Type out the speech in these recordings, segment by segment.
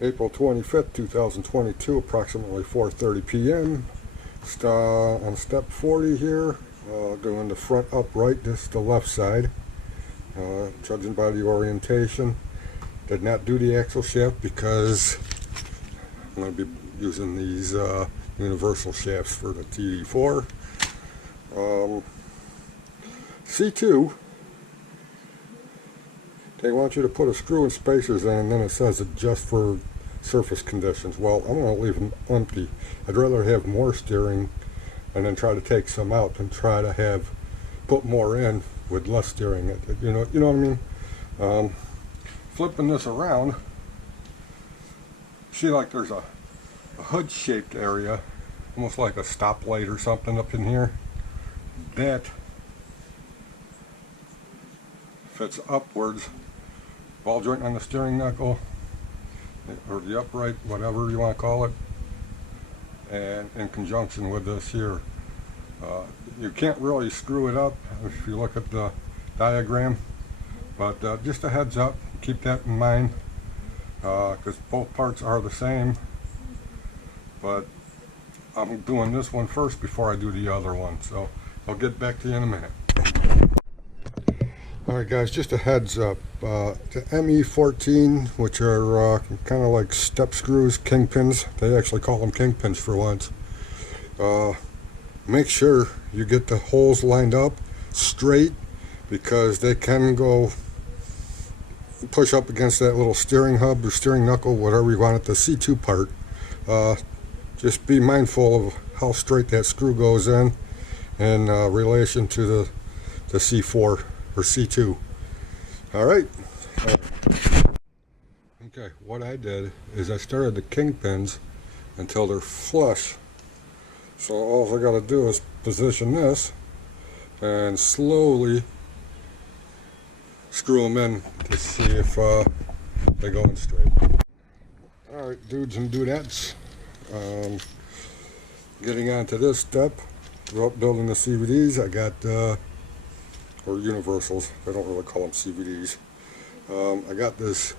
April 25th, 2022, approximately 4:30 p.m. On step 40 here, doing the front upright. This is the left side. Judging by the orientation, did not do the axle shaft because I'm going to be using these universal shafts for the TD4. C2, they want you to put a screw and spacers in, and then it says adjust for surface conditions. Well, I'm going to leave them empty. I'd rather have more steering and then try to take some out than try to put more in with less steering. You know what I mean? Flipping this around, see, like there's a hood shaped area, almost like a stoplight or something up in here. That fits upwards. Ball joint on the steering knuckle, or the upright, whatever you want to call it, and in conjunction with this here. You can't really screw it up if you look at the diagram, but just a heads up, keep that in mind, because both parts are the same, but I'm doing this one first before I do the other one, so I'll get back to you in a minute. Alright guys, just a heads up, the ME14, which are kind of like step screws, kingpins, they actually call them kingpins for once. Make sure you get the holes lined up straight, because they can go push up against that little steering hub or steering knuckle, whatever you want it, the C2 part. Just be mindful of how straight that screw goes in relation to the C4 or C2. Alright. Okay, what I did is I started the kingpins until they're flush. So all I got to do is position this and slowly screw them in to see if they go in straight. Alright, dudes and dudettes, getting on to this step, building the CVDs. I got or universals, I don't really call them CVDs. I got this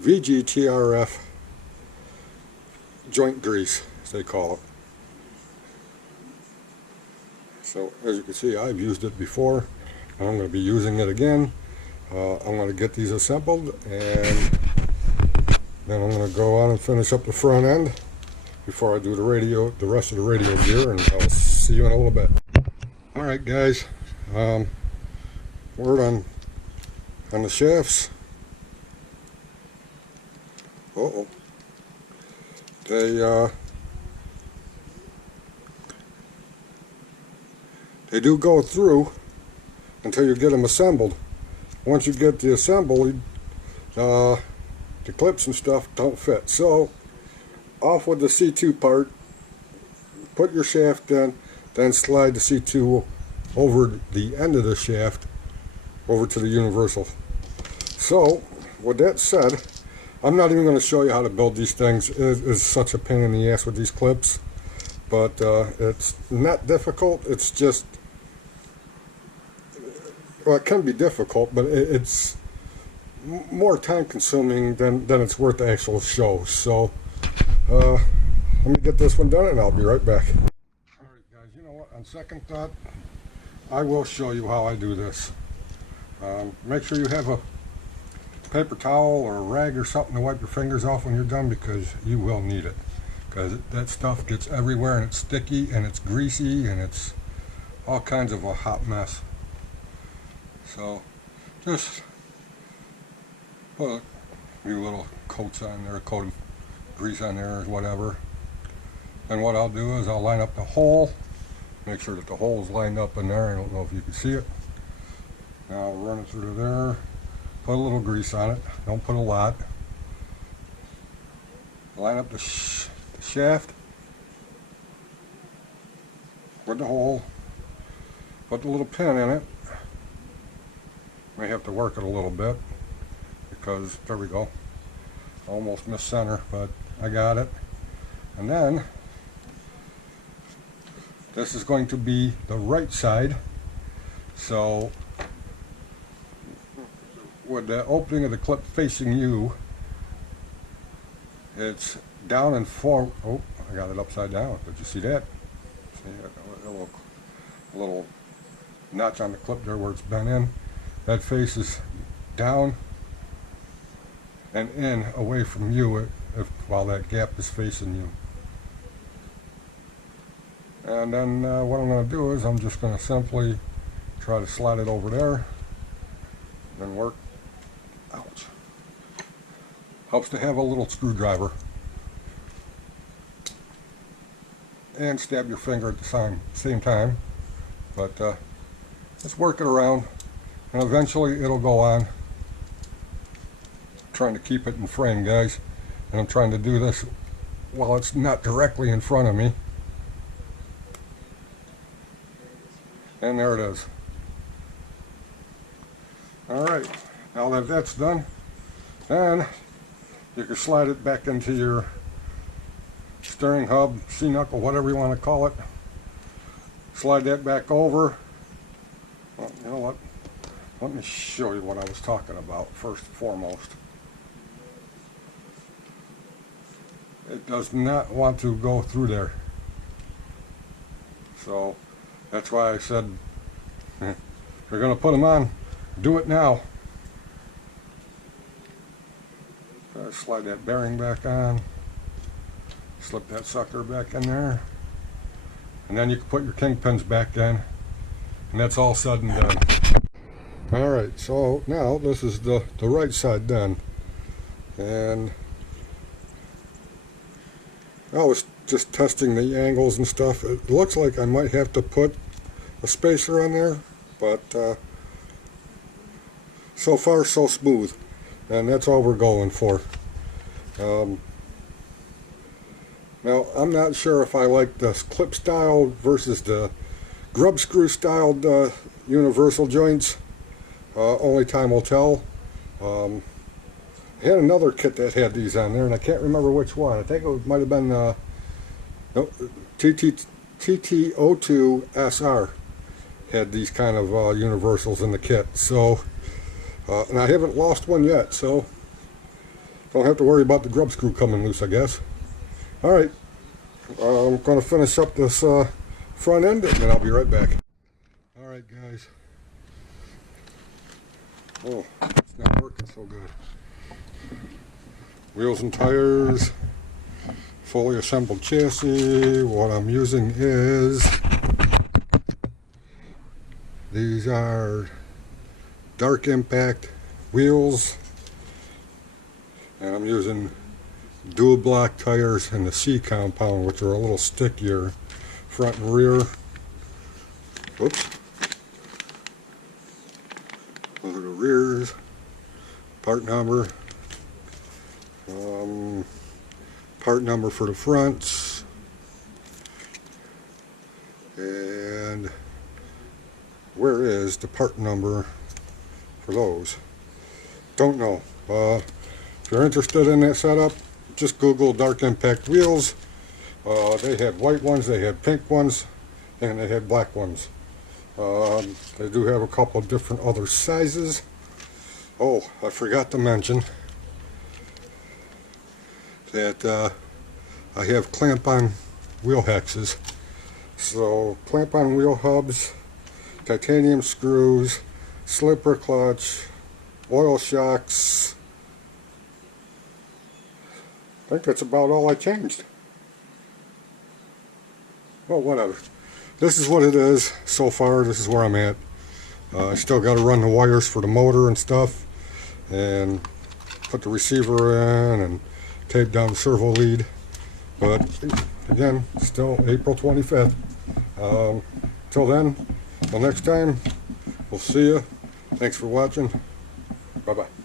VGTRF joint grease, as they call it. So as you can see, I've used it before, and I'm going to be using it again. I'm going to get these assembled, and then I'm going to go on and finish up the front end before I do the rest of the radio gear, and I'll see you in a little bit. Alright guys, word on the shafts. They do go through until you get them assembled. Once you get the assembly, the clips and stuff don't fit. So off with the C2 part, put your shaft in, then slide the C2 over the end of the shaft over to the universal. So with that said, I'm not even going to show you how to build these things. It is such a pain in the ass with these clips, but it's not difficult. It's just, well, it can be difficult, but it's more time consuming than it's worth the actual show. So let me get this one done and I'll be right back. Alright guys, you know what, on second thought, I will show you how I do this. Make sure you have a paper towel or a rag or something to wipe your fingers off when you're done, because you will need it, because that stuff gets everywhere and it's sticky and it's greasy and it's all kinds of a hot mess. So just put a few little coats on there, a coat of grease on there or whatever. And what I'll do is I'll line up the hole, make sure that the hole's lined up in there. I don't know if you can see it. Now I'll run it through there, put a little grease on it, don't put a lot. Line up the shaft with the hole, put the little pin in it. May have to work it a little bit, because there we go, almost missed center, but I got it. And then this is going to be the right side, so with the opening of the clip facing you, it's down and forward. Oh, I got it upside down. Did you see that? See a little notch on the clip there where it's bent in. That faces down and in away from you while that gap is facing you. And then what I'm going to do is I'm just going to simply try to slide it over there, then work. Ouch. Helps to have a little screwdriver. And stab your finger at the same time. But let's work it around, and eventually it'll go on. I'm trying to keep it in frame, guys, and I'm trying to do this while it's not directly in front of me. And there it is. Alright, now that that's done, then you can slide it back into your steering hub, C-knuckle, whatever you want to call it. Slide that back over. Well, you know what? Let me show you what I was talking about first and foremost. It does not want to go through there. So that's why I said, if you're going to put them on, do it now. Slide that bearing back on. Slip that sucker back in there. And then you can put your kingpins back in. And that's all said and done. Alright, so now this is the right side done. And I was just testing the angles and stuff. It looks like I might have to put a spacer on there, but so far so smooth, and that's all we're going for. Now I'm not sure if I like this clip style versus the grub screw styled universal joints. Only time will tell. I had another kit that had these on there, and I can't remember which one. I think it might have been TT02 SR had these kind of universals in the kit. So, and I haven't lost one yet, so don't have to worry about the grub screw coming loose, I guess. Alright, I'm going to finish up this front end, and then I'll be right back. Alright, guys. Oh, it's not working so good. Wheels and tires, fully assembled chassis. What I'm using is, these are dark impact wheels, and I'm using dual block tires in the C compound, which are a little stickier front and rear. Whoops. Those are the rears. Part number. Part number for the fronts. And where is the part number for those? Don't know. If you're interested in that setup, just Google dark impact wheels. They had white ones, they had pink ones, and they had black ones. They do have a couple of different other sizes. Oh, I forgot to mention that I have clamp-on wheel hexes. So clamp-on wheel hubs, titanium screws, slipper clutch, oil shocks. I think that's about all I changed. Well, whatever. This is what it is so far. This is where I'm at. I still got to run the wires for the motor and stuff, and put the receiver in and tape down the servo lead. But again, still April 25th. Till then, till next time, we'll see you. Thanks for watching. Bye bye.